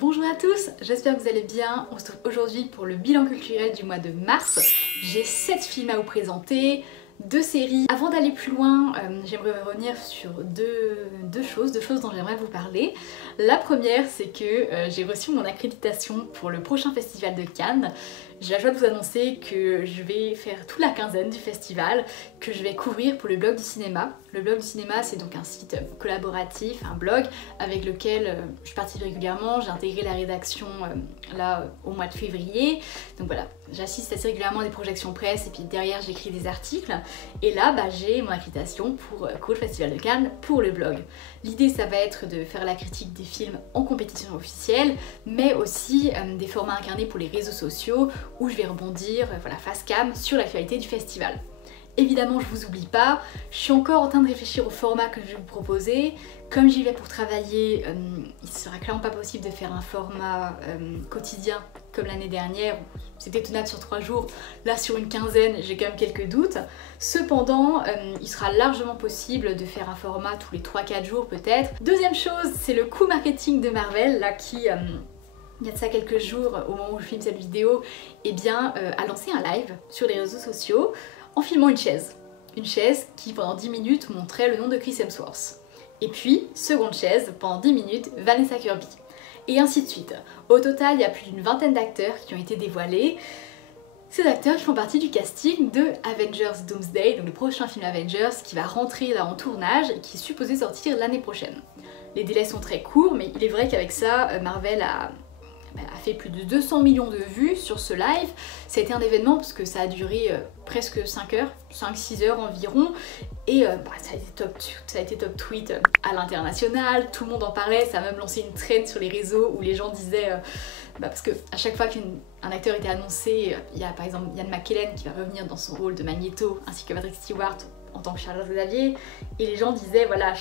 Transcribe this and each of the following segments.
Bonjour à tous, j'espère que vous allez bien. On se retrouve aujourd'hui pour le bilan culturel du mois de mars. J'ai 7 films à vous présenter, 2 séries. Avant d'aller plus loin, j'aimerais revenir sur deux choses dont j'aimerais vous parler. La première, c'est que j'ai reçu mon accréditation pour le prochain festival de Cannes. J'ai la joie de vous annoncer que je vais faire toute la quinzaine du festival, que je vais couvrir pour le blog du cinéma. Le blog du cinéma, c'est donc un site collaboratif, un blog avec lequel je participe régulièrement. J'ai intégré la rédaction là au mois de février. Donc voilà, j'assiste assez régulièrement à des projections presse et puis derrière j'écris des articles. Et là, j'ai mon accréditation pour couvrir le festival de Cannes pour le blog. L'idée, ça va être de faire la critique des films en compétition officielle, mais aussi des formats incarnés pour les réseaux sociaux où je vais rebondir face cam sur l'actualité du festival. Évidemment, je vous oublie pas, je suis encore en train de réfléchir au format que je vais vous proposer. Comme j'y vais pour travailler, il sera clairement pas possible de faire un format quotidien comme l'année dernière, où c'était tenable sur 3 jours. Là, sur une quinzaine, j'ai quand même quelques doutes. Cependant, il sera largement possible de faire un format tous les 3-4 jours peut-être. Deuxième chose, c'est le coup marketing de Marvel, là qui... il y a de ça quelques jours, au moment où je filme cette vidéo, a lancé un live sur les réseaux sociaux en filmant une chaise. Une chaise qui, pendant 10 minutes, montrait le nom de Chris Hemsworth. Et puis, seconde chaise, pendant 10 minutes, Vanessa Kirby. Et ainsi de suite. Au total, il y a plus d'une vingtaine d'acteurs qui ont été dévoilés. Ces acteurs qui font partie du casting de Avengers Doomsday, donc le prochain film Avengers qui va rentrer là en tournage et qui est supposé sortir l'année prochaine. Les délais sont très courts, mais il est vrai qu'avec ça, Marvel a fait plus de 200 millions de vues sur ce live. Ça a été un événement parce que ça a duré presque 5 heures, 5-6 heures environ, et ça a été top tweet à l'international, tout le monde en parlait, ça a même lancé une trend sur les réseaux où les gens disaient, parce que à chaque fois qu'un acteur était annoncé, il y a par exemple Ian McKellen qui va revenir dans son rôle de Magneto, ainsi que Patrick Stewart en tant que Charles Xavier, et les gens disaient voilà,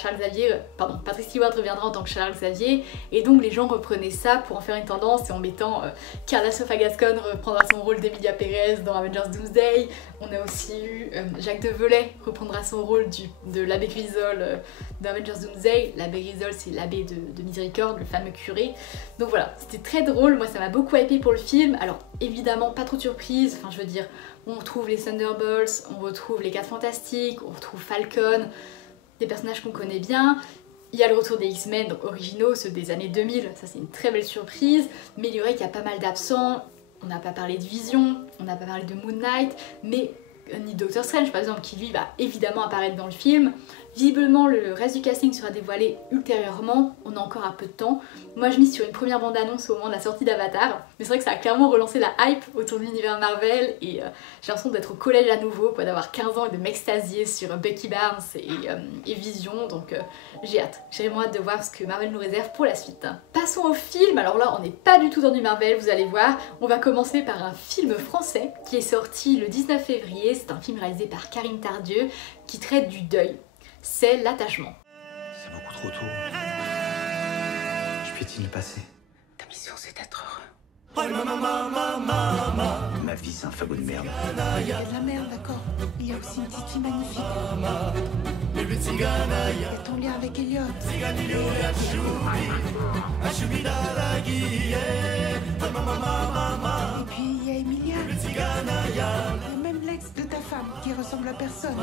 Patrick Stewart reviendra en tant que Charles Xavier, et donc les gens reprenaient ça pour en faire une tendance et en mettant Carla Sofa-Gascon reprendra son rôle d'Emilia Pérez dans Avengers Doomsday. On a aussi eu Jacques Develay reprendra son rôle de l'abbé Grisol dans Avengers Doomsday. L'abbé Grisol, c'est l'abbé de Miséricorde, le fameux curé. Donc voilà, c'était très drôle, moi ça m'a beaucoup hypé pour le film. Alors évidemment pas trop de surprise, enfin je veux dire, on retrouve les Thunderbolts, on retrouve les 4 Fantastiques, on retrouve Falcon, des personnages qu'on connaît bien. Il y a le retour des X-Men, donc originaux, ceux des années 2000, ça c'est une très belle surprise. Mais il y aurait qu'il y a pas mal d'absents, on n'a pas parlé de Vision, on n'a pas parlé de Moon Knight, mais ni Doctor Strange par exemple, qui lui va évidemment apparaître dans le film. Visiblement le reste du casting sera dévoilé ultérieurement, on a encore un peu de temps. Moi je mise sur une première bande-annonce au moment de la sortie d'Avatar, mais c'est vrai que ça a clairement relancé la hype autour de l'univers Marvel et j'ai l'impression d'être au collège à nouveau, d'avoir 15 ans et de m'extasier sur Bucky Barnes et Vision, donc j'ai hâte. J'ai vraiment hâte de voir ce que Marvel nous réserve pour la suite. Passons au film, alors là on n'est pas du tout dans du Marvel, vous allez voir. On va commencer par un film français qui est sorti le 19 février, c'est un film réalisé par Karine Tardieu qui traite du deuil. C'est L'attachement. C'est beaucoup trop tôt. Je piétine le passé. Ta mission, c'est d'être heureux. Ma vie, c'est un fagot de merde. Il y a de la merde, d'accord. Il y a aussi une petite fille magnifique. Et ton lien avec Elliot. Et puis il y a Emilia. Et même l'ex de ta femme qui ressemble à personne.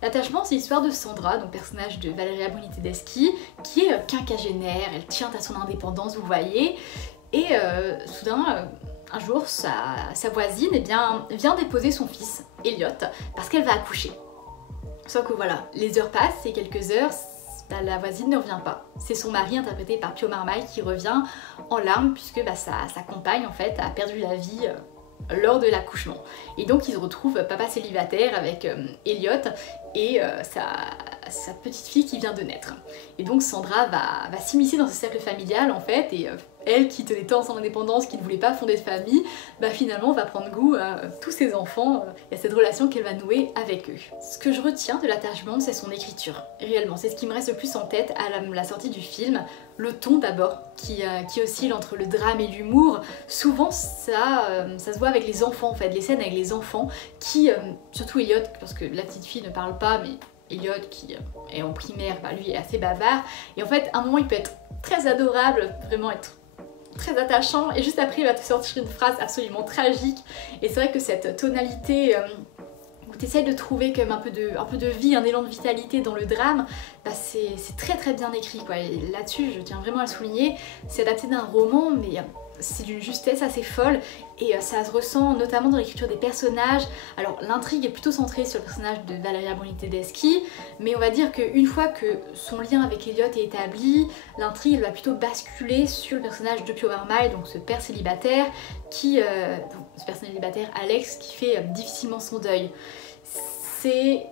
L'attachement, c'est l'histoire de Sandra, donc personnage de Valeria Bruni Tedeschi, qui est quinquagénaire, elle tient à son indépendance, vous voyez, et soudain, un jour, sa voisine vient déposer son fils, Elliot, parce qu'elle va accoucher. Sauf que voilà, les heures passent, et quelques heures, la voisine ne revient pas. C'est son mari, interprété par Pio Marmaille, qui revient en larmes, puisque sa compagne, en fait, a perdu la vie lors de l'accouchement. Et donc il se retrouve papa célibataire avec Elliot et sa petite fille qui vient de naître. Et donc Sandra va s'immiscer dans ce cercle familial en fait, et elle qui tenait tant à son indépendance, qui ne voulait pas fonder de famille, finalement va prendre goût à tous ses enfants et à cette relation qu'elle va nouer avec eux. Ce que je retiens de L'attachement, c'est son écriture. Réellement, c'est ce qui me reste le plus en tête à la sortie du film. Le ton d'abord, qui oscille entre le drame et l'humour. Souvent ça se voit avec les enfants en fait, les scènes avec les enfants qui, surtout Elliot, parce que la petite fille ne parle pas, mais Elliot qui est en primaire, bah, lui est assez bavard, et en fait à un moment il peut être très adorable, vraiment être très attachant, et juste après il va te sortir une phrase absolument tragique, et c'est vrai que cette tonalité où tu essayes de trouver quand même un peu de vie, un élan de vitalité dans le drame, bah c'est très bien écrit quoi, et là-dessus je tiens vraiment à le souligner, c'est adapté d'un roman mais c'est d'une justesse assez folle et ça se ressent notamment dans l'écriture des personnages. Alors l'intrigue est plutôt centrée sur le personnage de Valeria Bruni Tedeschi, mais on va dire qu'une fois que son lien avec Elliot est établi, l'intrigue va plutôt basculer sur le personnage de Pio Marmaille, donc ce père célibataire Alex qui fait difficilement son deuil. C'est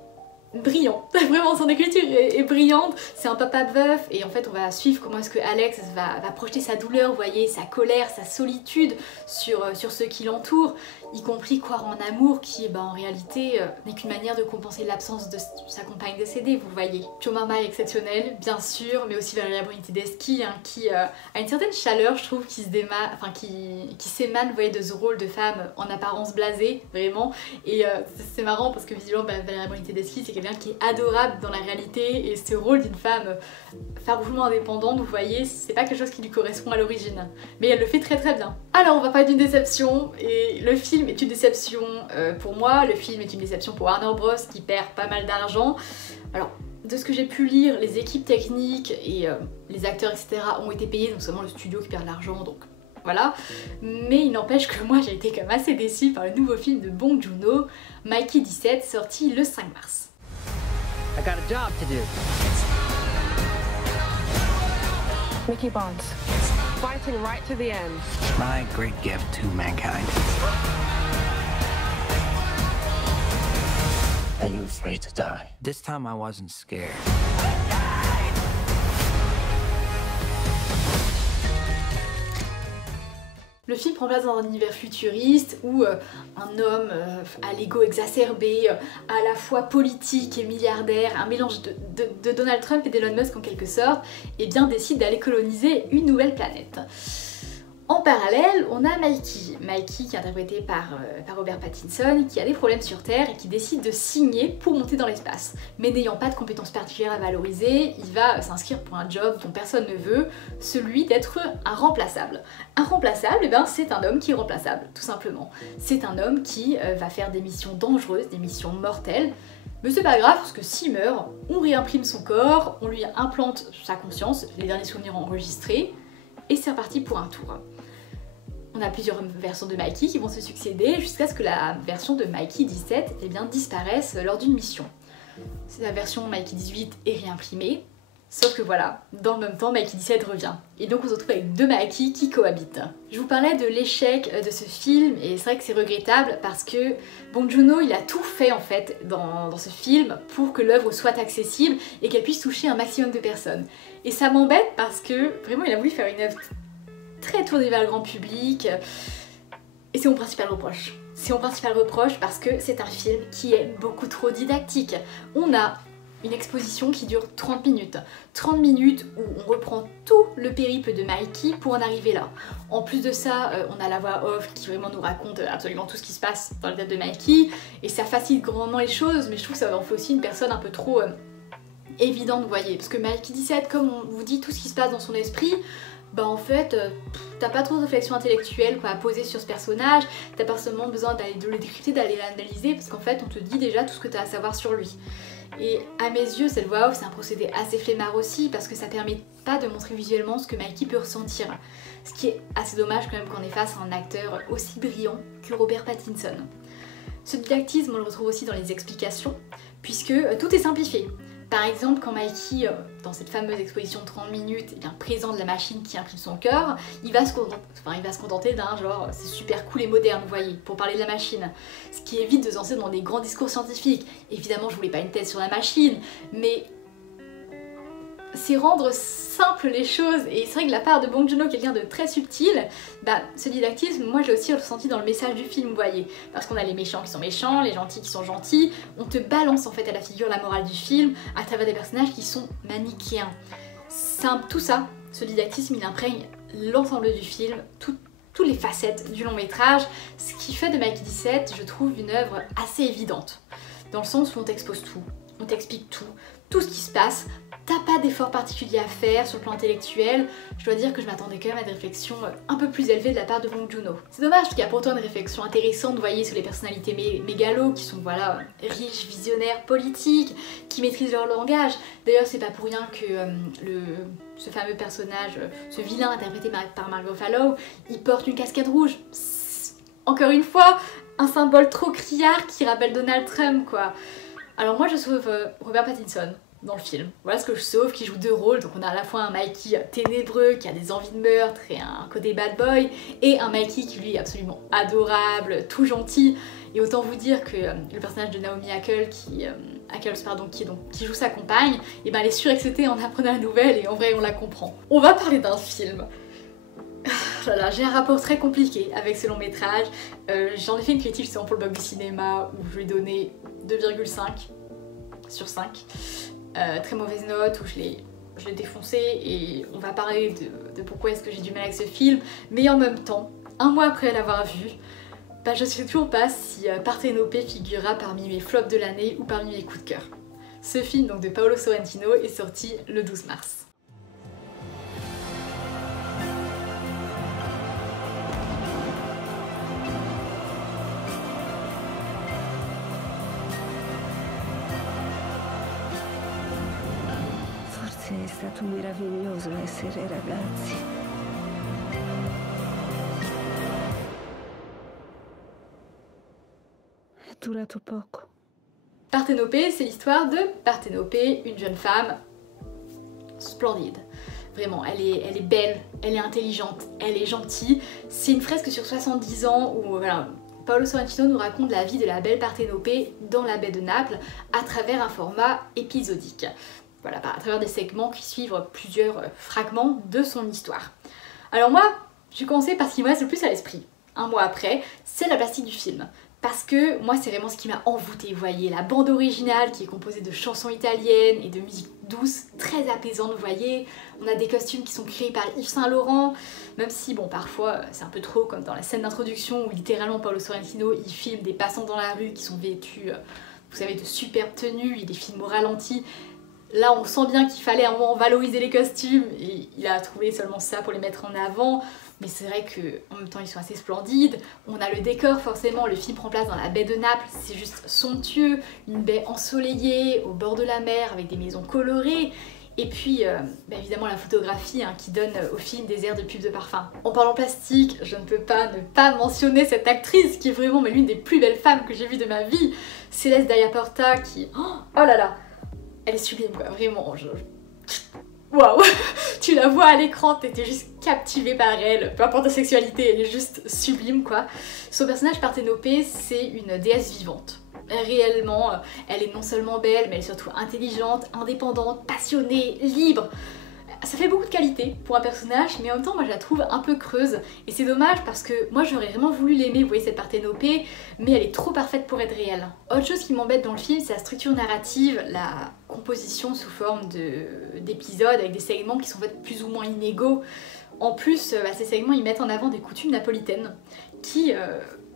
brillant, vraiment son écriture est brillante, c'est un papa veuf et en fait on va suivre comment est-ce que Alex va projeter sa douleur, vous voyez, sa colère, sa solitude sur ceux qui l'entourent, y compris croire en amour qui en réalité n'est qu'une manière de compenser l'absence de sa compagne décédée, vous voyez. Pio Marmaille exceptionnel, bien sûr, mais aussi Valeria Bruni Tedeschi qui a une certaine chaleur, je trouve, qui s'émane, vous voyez, de ce rôle de femme en apparence blasée, vraiment, et c'est marrant parce que visiblement Valeria Bruni Tedeschi c'est quelqu'un qui est adorable dans la réalité et ce rôle d'une femme farouchement indépendante, vous voyez, c'est pas quelque chose qui lui correspond à l'origine, mais elle le fait très bien. Alors on va parler d'une déception, et le film est une déception pour moi, le film est une déception pour Warner Bros qui perd pas mal d'argent. Alors de ce que j'ai pu lire, les équipes techniques et les acteurs etc ont été payés, donc seulement le studio qui perd l'argent, donc voilà. Mais il n'empêche que moi j'ai été quand même assez déçue par le nouveau film de Bong Joon-ho, Mikey 17, sorti le 5 mars. I got a job to do. Mickey Bonds, fighting right to the end. My great gift to mankind. Are you afraid to die? This time I wasn't scared. Le film prend place dans un univers futuriste où un homme à l'ego exacerbé, à la fois politique et milliardaire, un mélange de Donald Trump et d'Elon Musk en quelque sorte, et bien décide d'aller coloniser une nouvelle planète. En parallèle, on a Mikey qui est interprété par Robert Pattinson, qui a des problèmes sur Terre et qui décide de signer pour monter dans l'espace. Mais n'ayant pas de compétences particulières à valoriser, il va s'inscrire pour un job dont personne ne veut, celui d'être un remplaçable. Un remplaçable, c'est un homme qui est remplaçable, tout simplement. C'est un homme qui va faire des missions dangereuses, des missions mortelles, mais c'est pas grave parce que s'il meurt, on réimprime son corps, on lui implante sa conscience, les derniers souvenirs enregistrés, et c'est reparti pour un tour. On a plusieurs versions de Mikey qui vont se succéder jusqu'à ce que la version de Mikey 17 disparaisse lors d'une mission. La version Mikey 18 est réimprimée, sauf que voilà, dans le même temps Mikey 17 revient. Et donc on se retrouve avec deux Mikey qui cohabitent. Je vous parlais de l'échec de ce film et c'est vrai que c'est regrettable parce que Bong Joon-ho il a tout fait en fait dans ce film pour que l'œuvre soit accessible et qu'elle puisse toucher un maximum de personnes. Et ça m'embête parce que vraiment il a voulu faire une œuvre très tournée vers le grand public et c'est mon principal reproche. C'est mon principal reproche parce que c'est un film qui est beaucoup trop didactique. On a une exposition qui dure 30 minutes. 30 minutes où on reprend tout le périple de Mikey pour en arriver là. En plus de ça, on a la voix off qui vraiment nous raconte absolument tout ce qui se passe dans la tête de Mikey et ça facilite grandement les choses, mais je trouve que ça en fait aussi une personne un peu trop évidente, vous voyez. Parce que Mikey 17, comme on vous dit tout ce qui se passe dans son esprit, en fait, t'as pas trop de réflexion intellectuelle à poser sur ce personnage, t'as pas seulement besoin de le décrypter, d'aller l'analyser, parce qu'en fait on te dit déjà tout ce que t'as à savoir sur lui. Et à mes yeux, cette voix off c'est un procédé assez flemmard aussi, parce que ça permet pas de montrer visuellement ce que Mikey peut ressentir. Ce qui est assez dommage quand même qu'on est face à un acteur aussi brillant que Robert Pattinson. Ce didactisme on le retrouve aussi dans les explications, puisque tout est simplifié. Par exemple, quand Mikey, dans cette fameuse exposition de 30 minutes, présente la machine qui imprime son cœur, il va se contenter d'un genre c'est super cool et moderne, vous voyez, pour parler de la machine. Ce qui évite de se lancer dans des grands discours scientifiques. Évidemment, je voulais pas une thèse sur la machine, mais c'est rendre simple les choses, et c'est vrai que de la part de Bong Joon-ho, quelqu'un de très subtil, ce didactisme, moi je l'ai aussi ressenti dans le message du film, vous voyez, parce qu'on a les méchants qui sont méchants, les gentils qui sont gentils, on te balance en fait à la figure la morale du film à travers des personnages qui sont manichéens. Tout ça, ce didactisme, il imprègne l'ensemble du film, toutes les facettes du long métrage, ce qui fait de Mikey 17, je trouve, une œuvre assez évidente, dans le sens où on t'expose tout. on t'explique tout ce qui se passe. T'as pas d'effort particulier à faire sur le plan intellectuel. Je dois dire que je m'attendais quand même à des réflexions un peu plus élevées de la part de Bong Joon-ho. C'est dommage qu'il y a pourtant une réflexion intéressante, vous voyez, sur les personnalités mégalos qui sont voilà riches, visionnaires, politiques, qui maîtrisent leur langage. D'ailleurs c'est pas pour rien que ce fameux personnage, ce vilain interprété par Margot Fallow, il porte une casquette rouge. Encore une fois, un symbole trop criard qui rappelle Donald Trump quoi. Alors moi je sauve Robert Pattinson dans le film. Voilà ce que je sauve, qui joue deux rôles. Donc on a à la fois un Mikey ténébreux qui a des envies de meurtre et un côté bad boy, et un Mikey qui lui est absolument adorable, tout gentil. Et autant vous dire que le personnage de Naomi Ackles qui joue sa compagne, et ben elle est surexcitée en apprenant la nouvelle et en vrai on la comprend. On va parler d'un film. Voilà, j'ai un rapport très compliqué avec ce long métrage. J'en ai fait une critique justement pour le blog du cinéma où je lui ai donné 2,5 sur 5. Très mauvaise note où je l'ai défoncé, et on va parler de pourquoi est-ce que j'ai du mal avec ce film, mais en même temps, un mois après l'avoir vu, bah je sais toujours pas si Partenope figurera parmi mes flops de l'année ou parmi mes coups de cœur. Ce film donc de Paolo Sorrentino est sorti le 12 mars. È stato meraviglioso essere ragazzi. È durato poco. Partenope, c'est l'histoire de Partenope, une jeune femme splendide. Vraiment, elle est belle, elle est intelligente, elle est gentille. C'est une fresque sur 70 ans où voilà, Paolo Sorrentino nous raconte la vie de la belle Partenope dans la baie de Naples à travers un format épisodique. Voilà, à travers des segments qui suivent plusieurs fragments de son histoire. Alors moi, j'ai commencé par ce qui me reste le plus à l'esprit. Un mois après, c'est la plastique du film. Parce que moi, c'est vraiment ce qui m'a envoûtée, vous voyez. La bande originale qui est composée de chansons italiennes et de musique douce, très apaisante, vous voyez. On a des costumes qui sont créés par Yves Saint Laurent, même si, bon, parfois, c'est un peu trop comme dans la scène d'introduction où littéralement Paolo Sorrentino, il filme des passants dans la rue qui sont vêtus, vous savez, de superbes tenues, il les filme au ralenti. Là, on sent bien qu'il fallait à un moment valoriser les costumes et il a trouvé seulement ça pour les mettre en avant. Mais c'est vrai qu'en même temps, ils sont assez splendides. On a le décor, forcément, le film prend place dans la baie de Naples, c'est juste somptueux. Une baie ensoleillée, au bord de la mer, avec des maisons colorées. Et puis, évidemment, la photographie qui donne au film des airs de pub de parfum. En parlant plastique, je ne peux pas ne pas mentionner cette actrice qui est vraiment l'une des plus belles femmes que j'ai vues de ma vie. Céleste Daya Porta qui... Oh là là, elle est sublime quoi, vraiment. Waouh. Tu la vois à l'écran, t'étais juste captivée par elle, peu importe la sexualité, elle est juste sublime quoi. Son personnage Partenope, c'est une déesse vivante. Réellement, elle est non seulement belle, mais elle est surtout intelligente, indépendante, passionnée, libre. Ça fait beaucoup de qualité pour un personnage, mais en même temps moi je la trouve un peu creuse. Et c'est dommage parce que moi j'aurais vraiment voulu l'aimer, vous voyez cette Partenope, mais elle est trop parfaite pour être réelle. Autre chose qui m'embête dans le film, c'est la structure narrative, la composition sous forme d'épisodes avec des segments qui sont en fait plus ou moins inégaux. En plus, ces segments ils mettent en avant des coutumes napolitaines qui...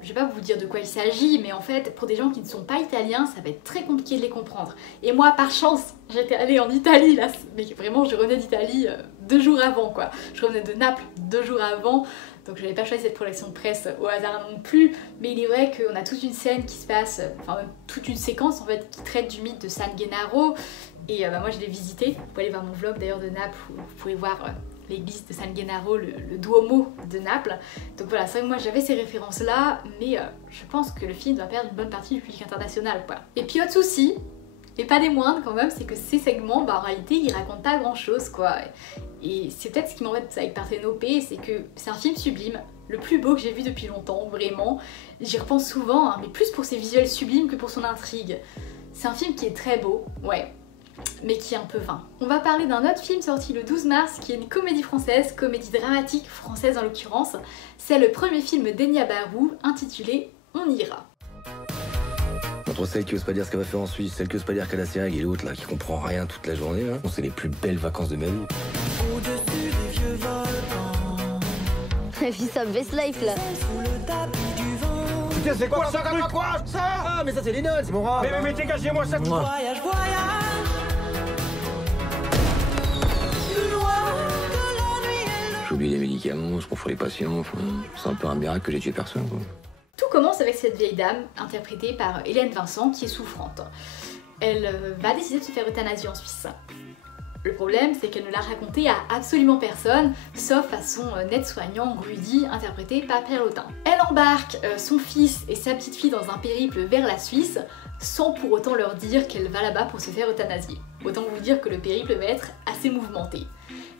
je vais pas vous dire de quoi il s'agit, mais en fait, pour des gens qui ne sont pas italiens, ça va être très compliqué de les comprendre. Et moi, par chance, j'étais allée en Italie, là, mais vraiment, je revenais d'Italie 2 jours avant, quoi. Je revenais de Naples 2 jours avant, donc je n'avais pas choisi cette projection de presse au hasard non plus, mais il est vrai qu'on a toute une scène qui se passe, enfin même toute une séquence, en fait, qui traite du mythe de San Gennaro, et moi, je l'ai visité. Vous pouvez aller voir mon vlog, d'ailleurs, de Naples, où vous pouvez voir... l'église de San Gennaro, le Duomo de Naples. Donc voilà, c'est vrai que moi j'avais ces références là, mais je pense que le film doit perdre une bonne partie du public international quoi. Et puis autre souci, et pas des moindres quand même, c'est que ces segments, en réalité ils racontent pas grand chose quoi. Et c'est peut-être ce qui m'embête avec Partenope, c'est que c'est un film sublime, le plus beau que j'ai vu depuis longtemps, vraiment. J'y repense souvent, mais plus pour ses visuels sublimes que pour son intrigue. C'est un film qui est très beau, ouais, mais qui est un peu vain. On va parler d'un autre film sorti le 12 mars qui est une comédie française, comédie dramatique française en l'occurrence. C'est le premier film d'Enya Barou intitulé On ira. Entre celle qui ose pas dire ce qu'elle va faire en Suisse, celle qui ose pas dire qu'elle a ses règles et l'autre là qui comprend rien toute la journée là. C'est les plus belles vacances de ma vie. Au-dessus des vieux volcans, I vis sa best life là. sous le tapis du vent. putain, c'est quoi ça? Quoi ça? Ah, mais ça c'est les notes, c'est mon rap. Mais dégagez-moi ça. Voyage, voyage. J'oublie les médicaments, je confonds les patients, enfin, c'est un peu un miracle que j'ai tué personne, quoi. Tout commence avec cette vieille dame, interprétée par Hélène Vincent, qui est souffrante. Elle va décider de se faire euthanasier en Suisse. Le problème, c'est qu'elle ne l'a raconté à absolument personne, sauf à son aide-soignant Rudy, interprété par Pierre Lautin. Elle embarque son fils et sa petite fille dans un périple vers la Suisse, sans pour autant leur dire qu'elle va là-bas pour se faire euthanasier. Autant vous dire que le périple va être assez mouvementé.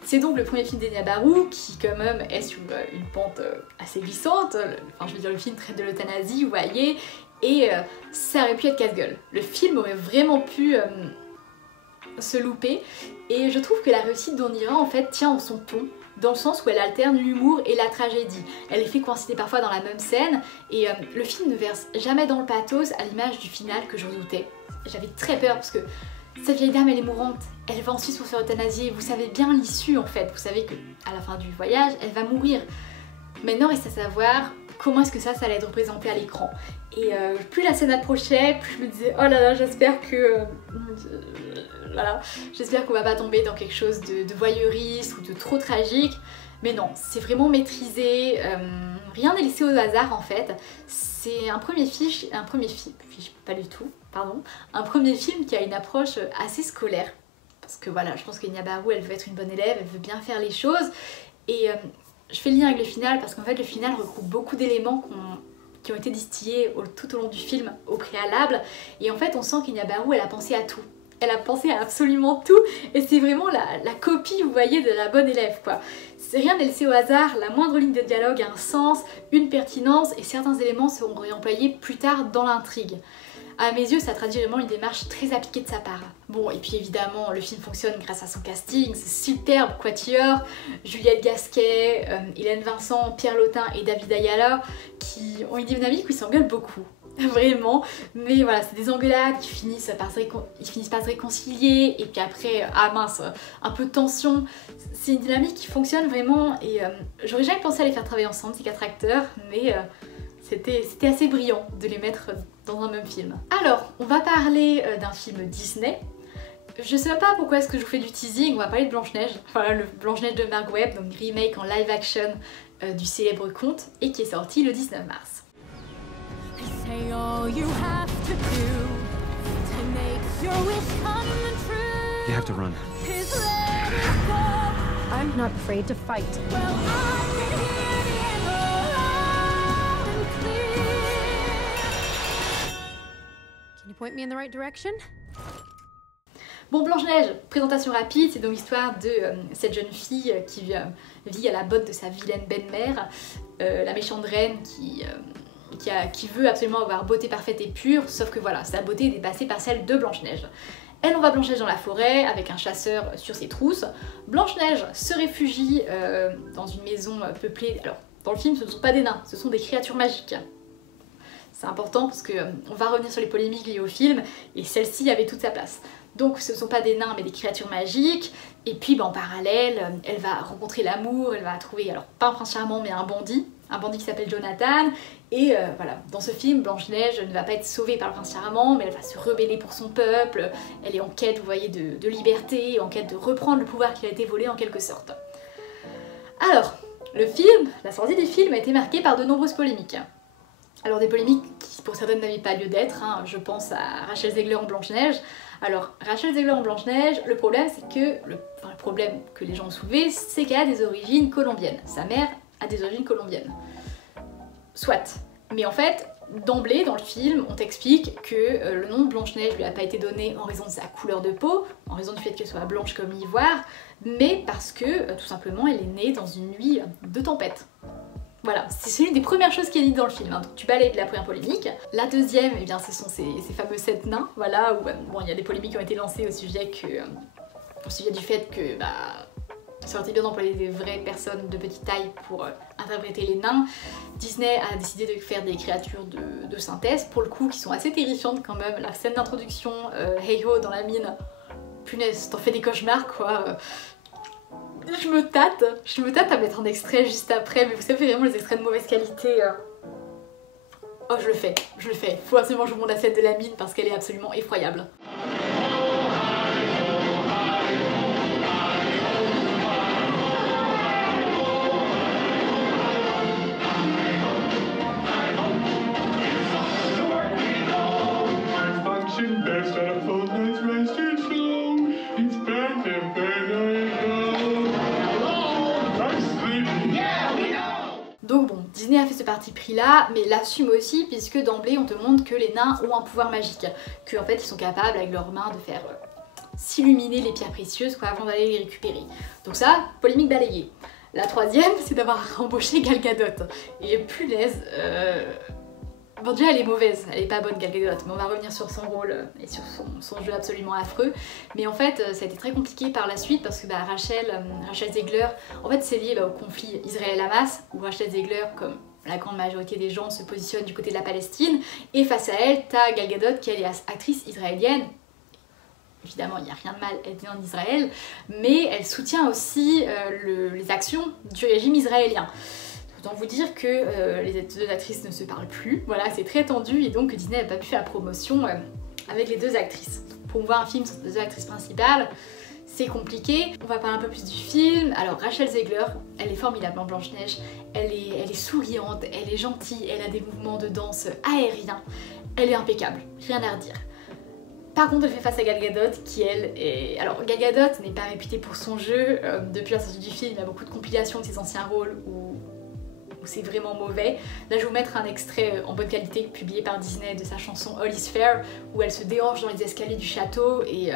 C'est donc le premier film d'Enya Barou qui quand même est sur une pente assez glissante, enfin je veux dire le film traite de l'euthanasie, vous voyez, et ça aurait pu être casse-gueule. Le film aurait vraiment pu se louper, et je trouve que la réussite d'Ondira en fait tient en son ton, dans le sens où elle alterne l'humour et la tragédie. Elle les fait coïncider parfois dans la même scène, et le film ne verse jamais dans le pathos à l'image du final que je redoutais. J'avais très peur parce que cette vieille dame elle est mourante, elle va en Suisse pour se faire euthanasier, vous savez bien l'issue en fait, vous savez que à la fin du voyage elle va mourir. Maintenant reste à savoir comment est-ce que ça allait être représenté à l'écran. Et plus la scène approchait, plus je me disais oh là là j'espère que... voilà, j'espère qu'on va pas tomber dans quelque chose de voyeuriste ou de trop tragique. Mais non, c'est vraiment maîtrisé, rien n'est laissé au hasard en fait. C'est un premier film qui a une approche assez scolaire. Parce que voilà, je pense qu'Enya Barou elle veut être une bonne élève, elle veut bien faire les choses. Et je fais le lien avec le final parce qu'en fait le final regroupe beaucoup d'éléments qui ont été distillés tout au long du film au préalable. Et en fait on sent qu'Enya Barou elle a pensé à tout. Elle a pensé à absolument tout et c'est vraiment la copie, vous voyez, de la bonne élève quoi. Rien n'est laissé au hasard, la moindre ligne de dialogue a un sens, une pertinence et certains éléments seront réemployés plus tard dans l'intrigue. À mes yeux, ça traduit vraiment une démarche très appliquée de sa part. Bon, et puis évidemment, le film fonctionne grâce à son casting, c'est superbe quatuor, Juliette Gasquet, Hélène Vincent, Pierre Lautin et David Ayala, qui ont une dynamique où ils s'engueulent beaucoup. Vraiment, mais voilà, c'est des engueulades qui finissent par se réconcilier et puis après, ah mince, un peu de tension. C'est une dynamique qui fonctionne vraiment et j'aurais jamais pensé à les faire travailler ensemble, ces 4 acteurs, mais c'était assez brillant de les mettre dans un même film. Alors, on va parler d'un film Disney. Je sais même pas pourquoi est-ce que je vous fais du teasing, on va parler de Blanche-Neige. Voilà, le Blanche-Neige de Marc Webb, donc remake en live action du célèbre conte et qui est sorti le 19 mars. Say all you have to do to make your wish come true. You have to run. Is let it go. I'm not afraid to fight. Well, I can hear the echo loud and clear. Can you point me in the right direction? Bon, Blanche-Neige, présentation rapide, c'est donc l'histoire de cette jeune fille qui vit à la botte de sa vilaine belle-mère, la méchante reine qui veut absolument avoir beauté parfaite et pure, sauf que voilà, sa beauté est dépassée par celle de Blanche-Neige. Elle envoie Blanche-Neige dans la forêt avec un chasseur sur ses trousses. Blanche-Neige se réfugie dans une maison peuplée. Alors, dans le film, ce ne sont pas des nains, ce sont des créatures magiques. C'est important parce qu'on va revenir sur les polémiques liées au film, et celle-ci avait toute sa place. Donc ce ne sont pas des nains mais des créatures magiques, et puis en parallèle, elle va rencontrer l'amour, elle va trouver, alors pas un prince charmant mais un bandit qui s'appelle Jonathan, et voilà, dans ce film, Blanche-Neige ne va pas être sauvée par le prince charmant, mais elle va se rebeller pour son peuple, elle est en quête, vous voyez, de liberté, en quête de reprendre le pouvoir qui a été volé en quelque sorte. Alors, le film, la sortie du film a été marquée par de nombreuses polémiques. Alors des polémiques qui pour certaines n'avaient pas lieu d'être, hein. Je pense à Rachel Zegler en Blanche-Neige. Alors Rachel Zegler en Blanche-Neige, le problème c'est que, le problème que les gens ont soulevé, c'est qu'elle a des origines colombiennes. Sa mère a des origines colombiennes. Soit. Mais en fait, d'emblée dans le film, on t'explique que le nom de Blanche-Neige lui a pas été donné en raison de sa couleur de peau, en raison du fait qu'elle soit blanche comme l'ivoire, mais parce que tout simplement elle est née dans une nuit de tempête. Voilà, c'est l'une des premières choses qui est dite dans le film, hein. Donc tu balayes la première polémique. La deuxième, eh bien, ce sont ces fameux 7 nains, voilà, où bon, il y a des polémiques qui ont été lancées au sujet du fait que ça aurait été bien d'employer des vraies personnes de petite taille pour interpréter les nains. Disney a décidé de faire des créatures de synthèse, pour le coup, qui sont assez terrifiantes quand même. La scène d'introduction, Hey Ho dans la mine, punaise, t'en fais des cauchemars quoi. Je me tâte à mettre un extrait juste après, mais vous savez vraiment les extraits de mauvaise qualité. Oh je le fais. Faut absolument que je vous montre la scène de la mine parce qu'elle est absolument effroyable. Donc bon, Disney a fait ce parti pris là, mais l'assume aussi puisque d'emblée on te montre que les nains ont un pouvoir magique, qu'en fait ils sont capables avec leurs mains de faire s'illuminer les pierres précieuses quoi, avant d'aller les récupérer. Donc ça, polémique balayée. La troisième, c'est d'avoir embauché Gal Gadot. Et punaise, bon déjà elle est mauvaise, elle est pas bonne Gal Gadot, mais on va revenir sur son rôle et sur son jeu absolument affreux. Mais en fait ça a été très compliqué par la suite parce que Rachel Zegler, en fait c'est lié au conflit Israël-Hamas, où Rachel Zegler, comme la grande majorité des gens, se positionne du côté de la Palestine, et face à elle, t'as Gal Gadot qui elle est actrice israélienne. Évidemment, il n'y a rien de mal, elle est en Israël, mais elle soutient aussi les actions du régime israélien. Autant vous dire que les deux actrices ne se parlent plus, voilà, c'est très tendu et donc Disney n'a pas pu faire la promotion avec les deux actrices. Pour voir un film sans les deux actrices principales, c'est compliqué. On va parler un peu plus du film. Alors Rachel Zegler, elle est formidable en Blanche-Neige, elle est souriante, elle est gentille, elle a des mouvements de danse aériens, elle est impeccable, rien à redire. Par contre, elle fait face à Gal Gadot qui elle est... Alors Gal Gadot n'est pas réputée pour son jeu, depuis la sortie du film, il y a beaucoup de compilations de ses anciens rôles où c'est vraiment mauvais. Là je vais vous mettre un extrait en bonne qualité publié par Disney de sa chanson All is Fair où elle se déhanche dans les escaliers du château et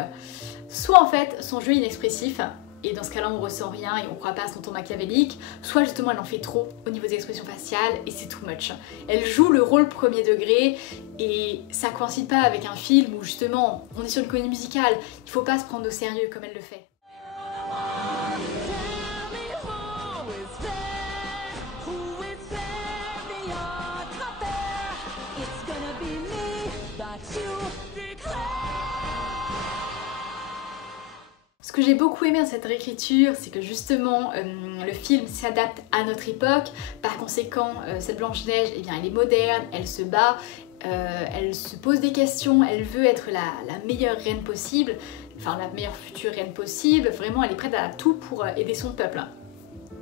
soit en fait son jeu est inexpressif et dans ce cas là on ressent rien et on croit pas à son ton machiavélique, soit justement elle en fait trop au niveau des expressions faciales et c'est too much. Elle joue le rôle premier degré et ça coïncide pas avec un film où justement on est sur une comédie musicale, il faut pas se prendre au sérieux comme elle le fait. Ce que j'ai beaucoup aimé dans cette réécriture, c'est que justement le film s'adapte à notre époque. Par conséquent, cette Blanche-Neige, eh bien, elle est moderne, elle se bat, elle se pose des questions, elle veut être la meilleure reine possible, enfin la meilleure future reine possible. Vraiment, elle est prête à tout pour aider son peuple.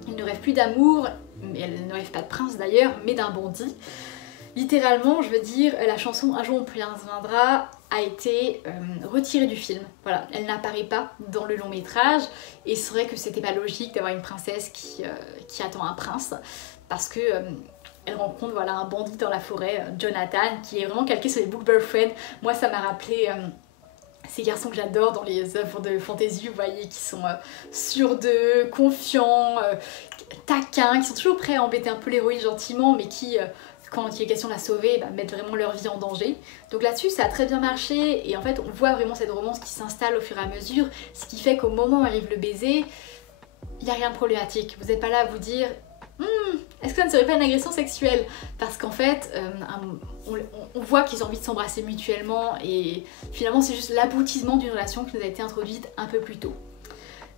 Elle ne rêve plus d'amour, mais elle ne rêve pas de prince d'ailleurs, mais d'un bandit. Littéralement, je veux dire, la chanson Un jour mon prince viendra a été retirée du film. Voilà, elle n'apparaît pas dans le long métrage et c'est vrai que c'était pas logique d'avoir une princesse qui attend un prince parce que elle rencontre voilà, un bandit dans la forêt, Jonathan, qui est vraiment calqué sur les Book Bird Friends. Moi ça m'a rappelé ces garçons que j'adore dans les œuvres de fantasy, vous voyez, qui sont sûrs d'eux, confiants, taquins, qui sont toujours prêts à embêter un peu l'héroïne gentiment, mais qui, quand il est question de la sauver, mettent vraiment leur vie en danger. Donc là-dessus, ça a très bien marché, et en fait, on voit vraiment cette romance qui s'installe au fur et à mesure, ce qui fait qu'au moment où arrive le baiser, il n'y a rien de problématique. Vous n'êtes pas là à vous dire est-ce que ça ne serait pas une agression sexuelle? Parce qu'en fait, on voit qu'ils ont envie de s'embrasser mutuellement et finalement c'est juste l'aboutissement d'une relation qui nous a été introduite un peu plus tôt.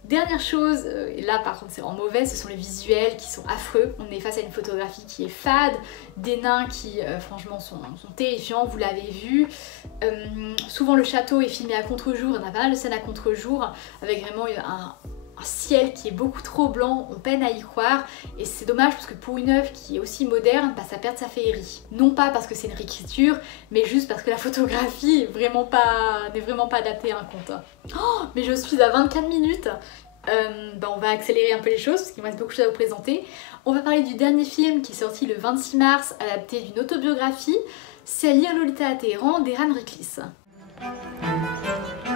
Dernière chose, et là par contre c'est vraiment mauvais, ce sont les visuels qui sont affreux. On est face à une photographie qui est fade, des nains qui franchement sont terrifiants, vous l'avez vu. Souvent le château est filmé à contre-jour, on a pas mal de scènes à contre-jour avec vraiment un ciel qui est beaucoup trop blanc, on peine à y croire et c'est dommage parce que pour une œuvre qui est aussi moderne, ça perd sa féerie. Non pas parce que c'est une réécriture, mais juste parce que la photographie n'est vraiment pas adaptée à un conte. Oh, mais je suis à 24 minutes. On va accélérer un peu les choses parce qu'il me reste beaucoup de choses à vous présenter. On va parler du dernier film qui est sorti le 26 mars, adapté d'une autobiographie, c'est Lire Lolita à Téhéran d'Eran Riklis.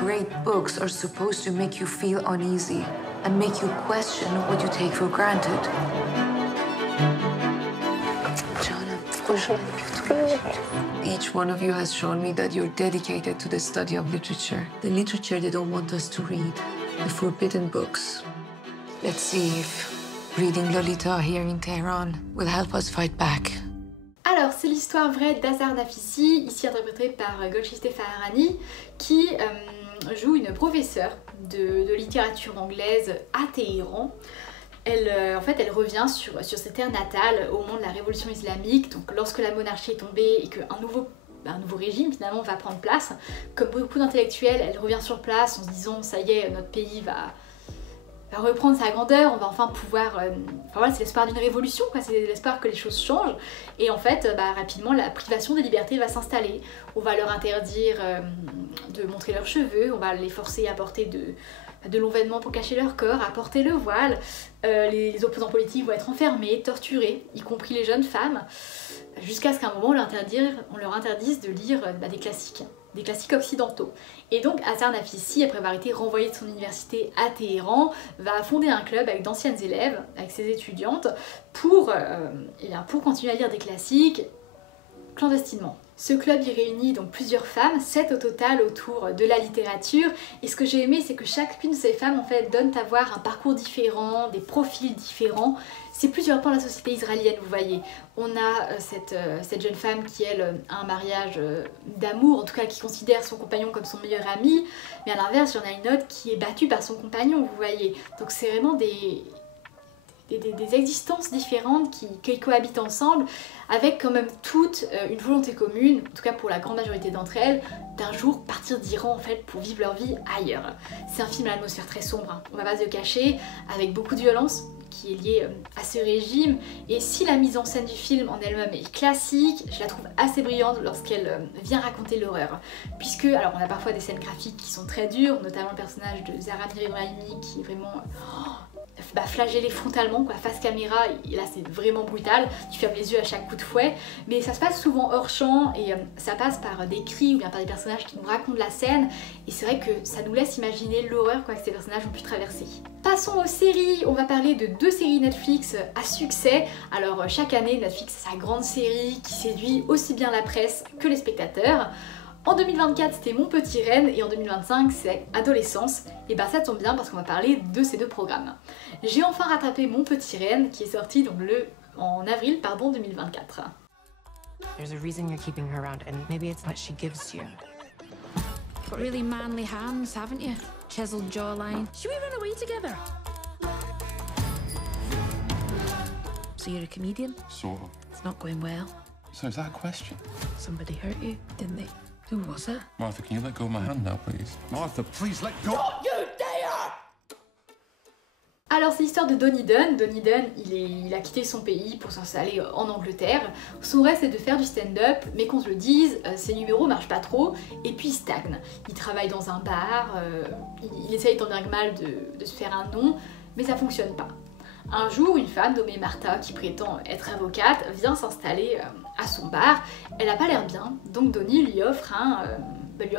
Great books are supposed to make you feel uneasy and make you question what you take for granted. Each one of you has shown me that you're dedicated to the study of literature. The literature they don't want us to read. The forbidden books. Let's see if reading Lolita here in Tehran will help us fight back. Alors, c'est l'histoire vraie d'Azar Nafisi, ici interprétée par Golshifteh Farahani, qui joue une professeure de littérature anglaise à Téhéran. En fait, elle revient sur ses terres natales au moment de la révolution islamique, donc lorsque la monarchie est tombée et qu'un nouveau régime finalement va prendre place. Comme beaucoup d'intellectuels, elle revient sur place en se disant ça y est, notre pays va reprendre sa grandeur, on va enfin pouvoir... Enfin voilà, c'est l'espoir d'une révolution, quoi, c'est l'espoir que les choses changent. Et en fait, rapidement, la privation des libertés va s'installer. On va leur interdire de montrer leurs cheveux, on va les forcer à porter de longs vêtements pour cacher leur corps, à porter le voile. Les opposants politiques vont être enfermés, torturés, y compris les jeunes femmes, jusqu'à ce qu'à un moment on leur interdise de lire des classiques occidentaux. Et donc Azar Nafisi, après avoir été renvoyée de son université à Téhéran, va fonder un club avec d'anciennes élèves, avec ses étudiantes, pour continuer à lire des classiques clandestinement. Ce club y réunit donc plusieurs femmes, 7 au total autour de la littérature, et ce que j'ai aimé c'est que chacune de ces femmes en fait donne à voir un parcours différent, des profils différents. C'est plusieurs pans de la société israélienne, vous voyez. On a cette jeune femme qui elle a un mariage d'amour, en tout cas qui considère son compagnon comme son meilleur ami, mais à l'inverse il y en a une autre qui est battue par son compagnon, vous voyez. Donc c'est vraiment des existences différentes qui cohabitent ensemble, avec quand même toute une volonté commune, en tout cas pour la grande majorité d'entre elles, d'un jour partir d'Iran en fait pour vivre leur vie ailleurs. C'est un film à l'atmosphère très sombre, hein. On va pas se le cacher, avec beaucoup de violence qui est liée à ce régime, et si la mise en scène du film en elle-même est classique, je la trouve assez brillante lorsqu'elle vient raconter l'horreur, puisque alors on a parfois des scènes graphiques qui sont très dures, notamment le personnage de Zahra Ibrahimi qui est vraiment... flagellé frontalement, quoi, face caméra, et là c'est vraiment brutal, tu fermes les yeux à chaque coup de fouet, mais ça se passe souvent hors champ et ça passe par des cris ou bien par des personnages qui nous racontent la scène, et c'est vrai que ça nous laisse imaginer l'horreur que ces personnages ont pu traverser. Passons aux séries, on va parler de 2 séries Netflix à succès. Alors chaque année Netflix a sa grande série qui séduit aussi bien la presse que les spectateurs. En 2024 c'était Mon Petit Reine et en 2025 c'est Adolescence, et ça tombe bien parce qu'on va parler de ces 2 programmes. J'ai enfin rattrapé Mon Petit Reine qui est sorti donc en avril 2024. There's a reason you're keeping her around and maybe it's what she gives you. Got really manly hands, haven't you? Chiseled jawline. Should we run away together? So you're a comedian? Sort of. It's not going well. So is that a question? Somebody hurt you, didn't they? Who was it? Martha, can you let go of my hand now, please? Martha, please let go! Don't you dare! Alors c'est l'histoire de Donnie Dunn. Donnie Dunn, il a quitté son pays pour s'installer en Angleterre. Son rêve c'est de faire du stand-up, mais qu'on se le dise, ses numéros marchent pas trop, et puis il stagne. Il travaille dans un bar, il essaye tant bien que mal de se faire un nom, mais ça fonctionne pas. Un jour, une femme nommée Martha, qui prétend être avocate, vient s'installer à son bar. Elle a pas l'air bien, donc Donnie lui offre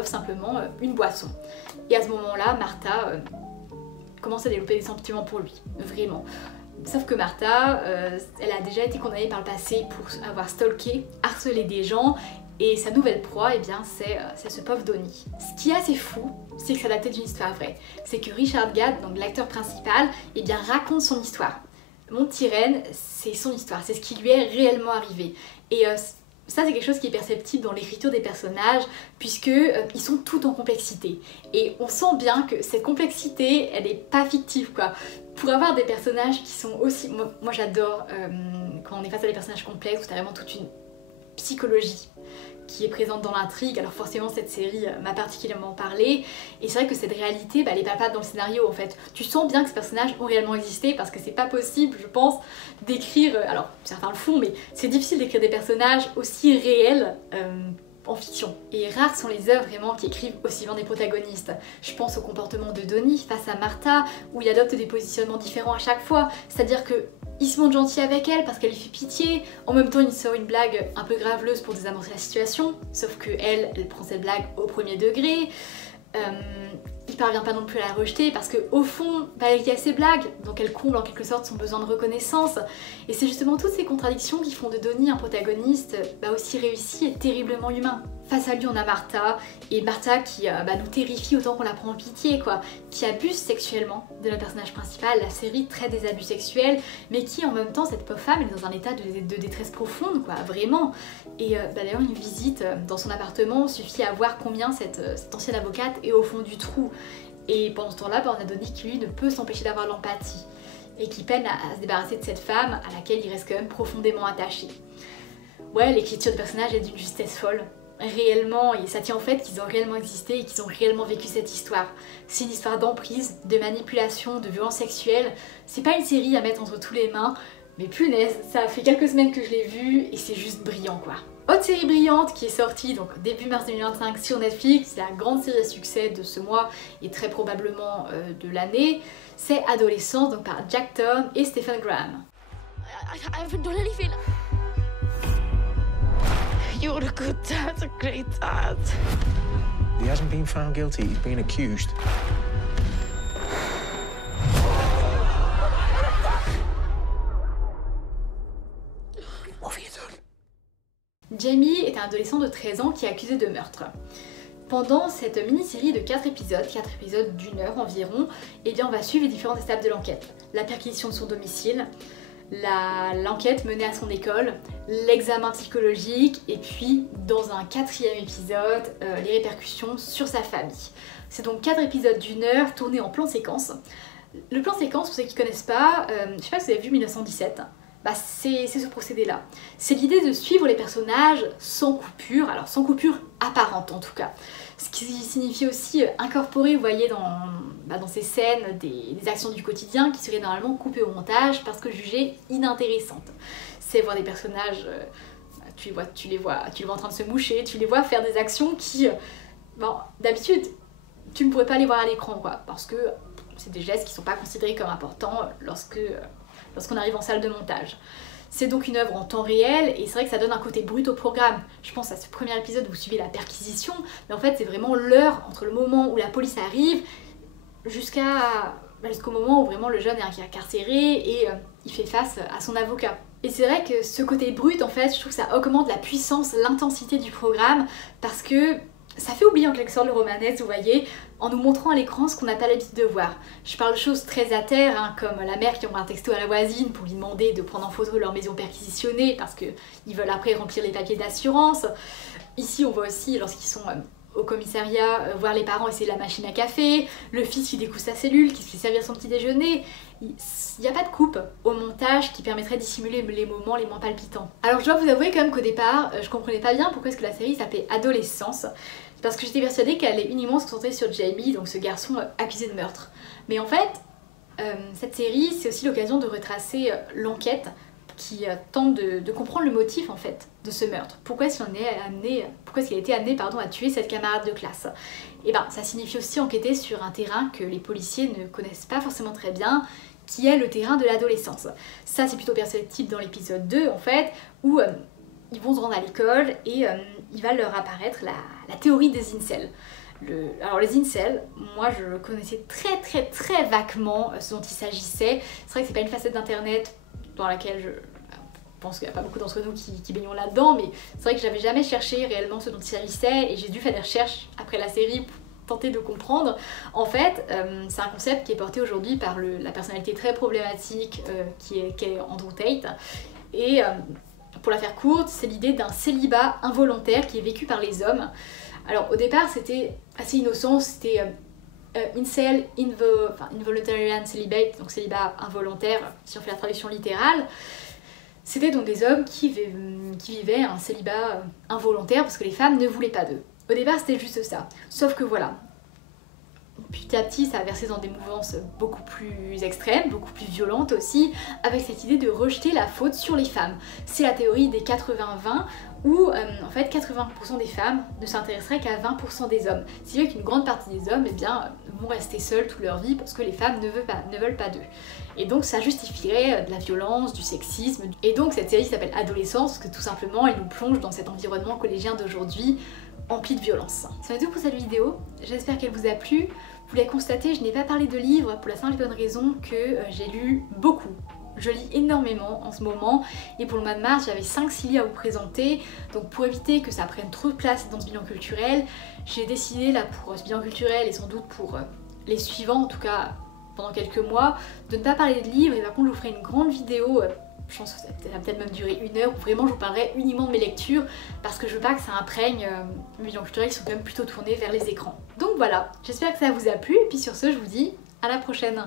simplement une boisson. Et à ce moment-là, Martha commence à développer des sentiments pour lui, vraiment. Sauf que Martha, elle a déjà été condamnée par le passé pour avoir stalké, harcelé des gens, et sa nouvelle proie, c'est ce pauvre Donnie. Ce qui est assez fou, c'est que ça datait d'une histoire vraie. C'est que Richard Gad, donc l'acteur principal, raconte son histoire. Mon Petit Reine, c'est son histoire, c'est ce qui lui est réellement arrivé. Et ça, c'est quelque chose qui est perceptible dans l'écriture des personnages, puisqu'ils sont tout en complexité. Et on sent bien que cette complexité, elle n'est pas fictive, quoi. Pour avoir des personnages qui sont aussi... Moi j'adore quand on est face à des personnages complexes, où t'as vraiment toute une psychologie qui est présente dans l'intrigue. Alors forcément cette série m'a particulièrement parlé, et c'est vrai que cette réalité, elle est palpable dans le scénario en fait. Tu sens bien que ces personnages ont réellement existé, parce que c'est pas possible, je pense, d'écrire, alors certains le font, mais c'est difficile d'écrire des personnages aussi réels en fiction. Et rares sont les œuvres vraiment qui écrivent aussi bien des protagonistes. Je pense au comportement de Donnie face à Martha, où il adopte des positionnements différents à chaque fois, c'est-à-dire que il se montre gentil avec elle parce qu'elle lui fait pitié, en même temps il sort une blague un peu graveleuse pour désamorcer la situation, sauf que elle prend cette blague au premier degré. Il parvient pas non plus à la rejeter parce qu'au fond, elle y a ses blagues, donc elle comble en quelque sorte son besoin de reconnaissance. Et c'est justement toutes ces contradictions qui font de Donnie un protagoniste aussi réussi et terriblement humain. Face à lui on a Martha, et Martha qui nous terrifie autant qu'on la prend en pitié, quoi, qui abuse sexuellement de notre personnage principal. La série traite des abus sexuels, mais qui en même temps, cette pauvre femme, elle est dans un état de détresse profonde, quoi, vraiment. Et d'ailleurs une visite dans son appartement suffit à voir combien cette ancienne avocate est au fond du trou. Et pendant ce temps-là, on a Donnie qui lui ne peut s'empêcher d'avoir l'empathie. et qui peine à se débarrasser de cette femme à laquelle il reste quand même profondément attaché. Ouais, l'écriture de personnage est d'une justesse folle. Réellement, et ça tient au fait qu'ils ont réellement existé et qu'ils ont réellement vécu cette histoire. C'est une histoire d'emprise, de manipulation, de violence sexuelle. C'est pas une série à mettre entre tous les mains, mais punaise, ça fait quelques semaines que je l'ai vue et c'est juste brillant quoi. Autre série brillante qui est sortie donc début mars 2025 sur Netflix, c'est la grande série à succès de ce mois et très probablement de l'année, c'est Adolescence, donc par Jack Thorne et Stephen Graham. I haven't done anything. You're a good dad, a great dad. He hasn't been found guilty, he's been accused. What have you done? Jamie est un adolescent de 13 ans qui est accusé de meurtre. Pendant cette mini-série de 4 épisodes d'une heure environ, eh bien on va suivre les différentes étapes de l'enquête. La perquisition de son domicile, l'enquête menée à son école, l'examen psychologique et puis dans un 4e épisode, les répercussions sur sa famille. C'est donc 4 épisodes d'une heure tournés en plan séquence. Le plan séquence, pour ceux qui ne connaissent pas, je sais pas si vous avez vu 1917, bah c'est ce procédé-là. C'est l'idée de suivre les personnages sans coupure, alors sans coupure apparente en tout cas. Ce qui signifie aussi incorporer, vous voyez, dans ces scènes des actions du quotidien qui seraient normalement coupées au montage parce que jugées inintéressantes. C'est voir des personnages, tu les vois en train de se moucher, tu les vois faire des actions qui, bon, d'habitude, tu ne pourrais pas les voir à l'écran, quoi, parce que c'est des gestes qui ne sont pas considérés comme importants lorsqu'on arrive en salle de montage. C'est donc une œuvre en temps réel et c'est vrai que ça donne un côté brut au programme. Je pense à ce premier épisode où vous suivez la perquisition, mais en fait c'est vraiment l'heure entre le moment où la police arrive jusqu'au moment où vraiment le jeune est incarcéré et il fait face à son avocat. Et c'est vrai que ce côté brut, en fait, je trouve que ça augmente la puissance, l'intensité du programme parce que ça fait oublier en quelque sorte le romanesque, vous voyez, en nous montrant à l'écran ce qu'on n'a pas l'habitude de voir. Je parle de choses très à terre, hein, comme la mère qui envoie un texto à la voisine pour lui demander de prendre en photo leur maison perquisitionnée parce qu'ils veulent après remplir les papiers d'assurance. Ici on voit aussi, lorsqu'ils sont au commissariat, voir les parents essayer la machine à café, le fils qui découpe sa cellule, qui se fait servir son petit déjeuner. Il n'y a pas de coupe au montage qui permettrait de dissimuler les moments les moins palpitants. Alors je dois vous avouer quand même qu'au départ, je comprenais pas bien pourquoi est-ce que la série s'appelait Adolescence, parce que j'étais persuadée qu'elle allait uniquement se concentrer sur Jamie, donc ce garçon accusé de meurtre. Mais en fait, cette série, c'est aussi l'occasion de retracer l'enquête qui tente de comprendre le motif en fait de ce meurtre. Pourquoi est-ce qu'il a été amené à tuer cette camarade de classe? Et ben ça signifie aussi enquêter sur un terrain que les policiers ne connaissent pas forcément très bien, qui est le terrain de l'adolescence. Ça c'est plutôt perceptible dans l'épisode 2 en fait, où ils vont se rendre à l'école et il va leur apparaître la théorie des incels. Alors les incels, moi je connaissais très vaguement ce dont il s'agissait. C'est vrai que c'est pas une facette d'internet dans laquelle je pense qu'il n'y a pas beaucoup d'entre nous qui baignons là-dedans, mais c'est vrai que j'avais jamais cherché réellement ce dont il s'agissait et j'ai dû faire des recherches après la série pour tenter de comprendre. En fait, c'est un concept qui est porté aujourd'hui par la personnalité très problématique qui est Andrew Tate. Et pour la faire courte, c'est l'idée d'un célibat involontaire qui est vécu par les hommes. Alors au départ c'était assez innocent, c'était incel, involuntary celibate, donc célibat involontaire si on fait la traduction littérale. C'était donc des hommes qui vivaient un célibat involontaire parce que les femmes ne voulaient pas d'eux. Au départ c'était juste ça, sauf que voilà, petit à petit ça a versé dans des mouvances beaucoup plus extrêmes, beaucoup plus violentes aussi, avec cette idée de rejeter la faute sur les femmes. C'est la théorie des 80-20 où en fait 80% des femmes ne s'intéresseraient qu'à 20% des hommes. C'est vrai qu'une grande partie des hommes vont rester seuls toute leur vie parce que les femmes ne veulent pas d'eux. Et donc ça justifierait de la violence, du sexisme. Et donc cette série s'appelle Adolescence parce que tout simplement elle nous plonge dans cet environnement collégien d'aujourd'hui empli de violence. C'est tout pour cette vidéo, j'espère qu'elle vous a plu. Vous l'avez constaté, je n'ai pas parlé de livres pour la simple et bonne raison que j'ai lu beaucoup. Je lis énormément en ce moment et pour le mois de mars j'avais 5-6 livres à vous présenter, donc pour éviter que ça prenne trop de place dans ce bilan culturel, j'ai décidé là pour ce bilan culturel et sans doute pour les suivants, en tout cas pendant quelques mois, de ne pas parler de livres et par contre je vous ferai une grande vidéo, je pense que ça va peut-être même durer 1 heure où vraiment je vous parlerai uniquement de mes lectures parce que je veux pas que ça imprègne mes bilans culturels qui sont quand même plutôt tournés vers les écrans. Donc voilà, j'espère que ça vous a plu et puis sur ce je vous dis à la prochaine.